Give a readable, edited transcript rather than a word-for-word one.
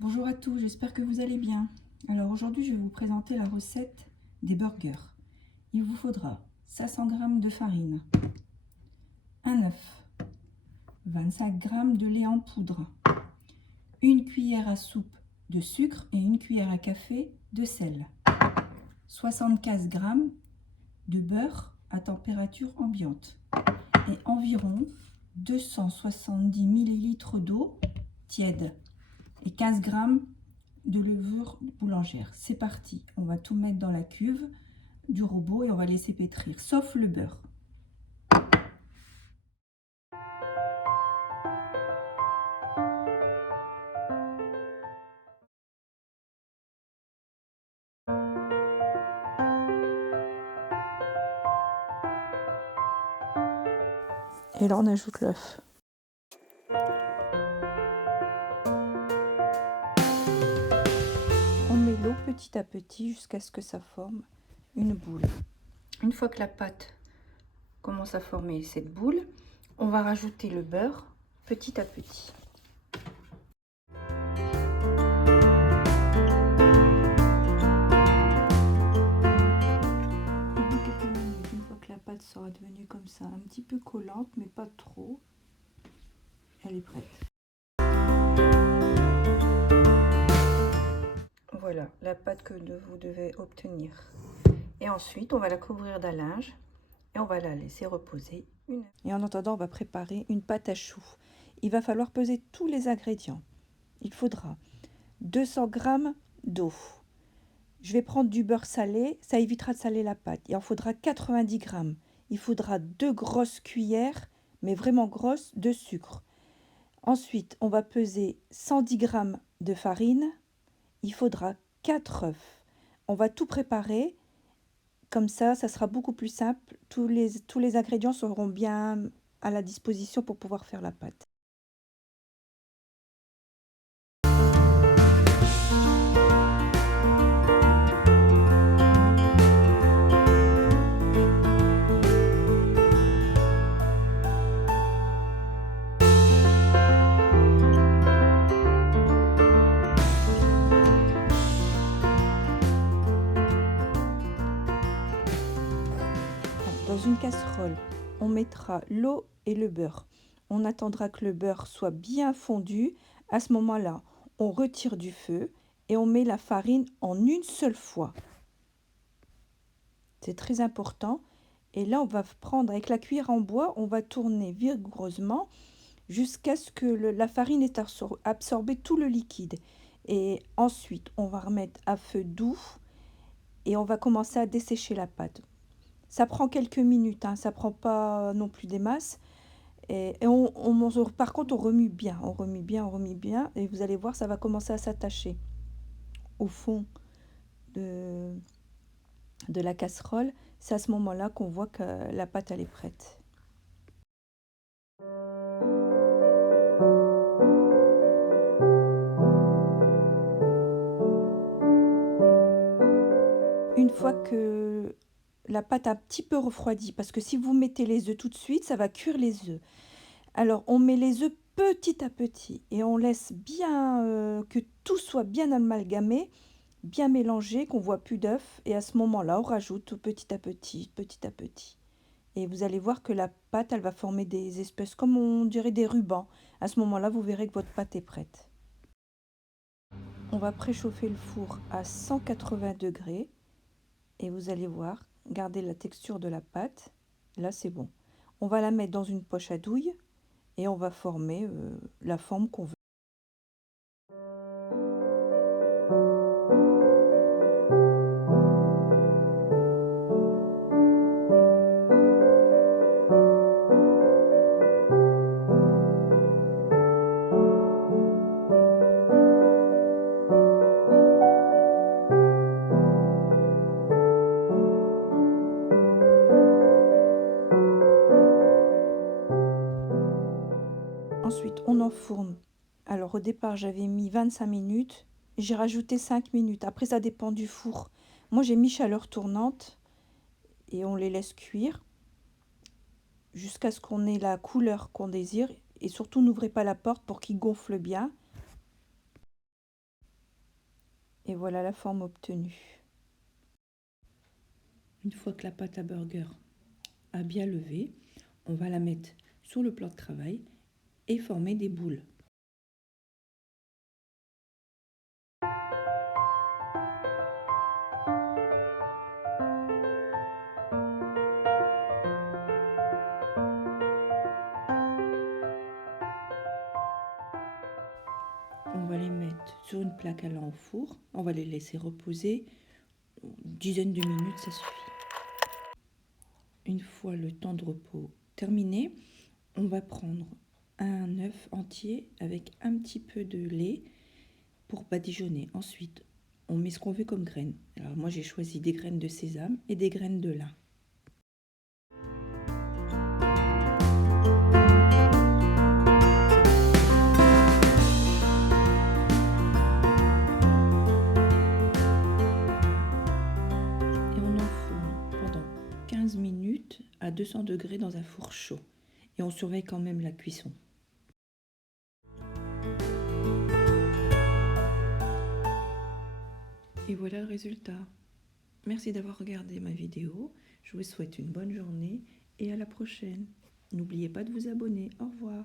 Bonjour à tous, j'espère que vous allez bien. Alors aujourd'hui, je vais vous présenter la recette des burgers. Il vous faudra 500 g de farine, un œuf, 25 g de lait en poudre, une cuillère à soupe de sucre et une cuillère à café de sel, 75 g de beurre à température ambiante et environ 270 ml d'eau tiède et 15 g de levure boulangère. C'est parti, on va tout mettre dans la cuve du robot et on va laisser pétrir, sauf le beurre. Et là on ajoute l'œuf. On met l'eau petit à petit jusqu'à ce que ça forme une boule. Une fois que la pâte commence à former cette boule, on va rajouter le beurre petit à petit. Une fois que la pâte sera devenue comme ça, un petit peu collante mais pas trop, elle est prête. Voilà la pâte que vous devez obtenir. Et ensuite, on va la couvrir d'un linge et on va la laisser reposer une heure. Et en attendant, on va préparer une pâte à choux. Il va falloir peser tous les ingrédients. Il faudra 200 g d'eau. Je vais prendre du beurre salé, ça évitera de saler la pâte. Il en faudra 90 g. Il faudra 2 grosses cuillères, mais vraiment grosses, de sucre. Ensuite, on va peser 110 g de farine. Il faudra 4 œufs. On va tout préparer. Comme ça sera beaucoup plus simple. Tous les ingrédients seront bien à la disposition pour pouvoir faire la pâte. Dans une casserole, on mettra l'eau et le beurre. On attendra que le beurre soit bien fondu. À ce moment-là, on retire du feu et on met la farine en une seule fois. C'est très important. Et là, on va prendre avec la cuillère en bois, on va tourner vigoureusement jusqu'à ce que la farine ait absorbé tout le liquide. Et ensuite, on va remettre à feu doux et on va commencer à dessécher la pâte. Ça prend quelques minutes, hein, ça prend pas non plus des masses. Par contre, on remue bien, on remue bien, on remue bien. Et vous allez voir, ça va commencer à s'attacher au fond de la casserole. C'est à ce moment-là qu'on voit que la pâte, elle est prête. Une fois que la pâte a un petit peu refroidi, parce que si vous mettez les œufs tout de suite, ça va cuire les œufs. Alors, on met les œufs petit à petit et on laisse bien que tout soit bien amalgamé, bien mélangé, qu'on voit plus d'œufs. Et à ce moment-là, on rajoute petit à petit, petit à petit. Et vous allez voir que la pâte, elle va former des espèces, comme on dirait des rubans. À ce moment-là, vous verrez que votre pâte est prête. On va préchauffer le four à 180 degrés. Et vous allez voir, gardez la texture de la pâte. Là, c'est bon. On va la mettre dans une poche à douille et on va former la forme qu'on veut. Ensuite, on enfourne. Alors, au départ, j'avais mis 25 minutes. J'ai rajouté 5 minutes. Après, ça dépend du four. Moi, j'ai mis chaleur tournante et on les laisse cuire jusqu'à ce qu'on ait la couleur qu'on désire. Et surtout, n'ouvrez pas la porte pour qu'ils gonflent bien. Et voilà la forme obtenue. Une fois que la pâte à burger a bien levé, on va la mettre sur le plan de travail et former des boules. On va les mettre sur une plaque allant au four. On va les laisser reposer une dizaine de minutes, ça suffit. Une fois le temps de repos terminé, on va prendre un œuf entier avec un petit peu de lait pour badigeonner. Ensuite, on met ce qu'on veut comme graines. Alors moi, j'ai choisi des graines de sésame et des graines de lin. Et on enfourne pendant 15 minutes à 200 degrés dans un four chaud. Et on surveille quand même la cuisson. Et voilà le résultat. Merci d'avoir regardé ma vidéo. Je vous souhaite une bonne journée et à la prochaine. N'oubliez pas de vous abonner. Au revoir.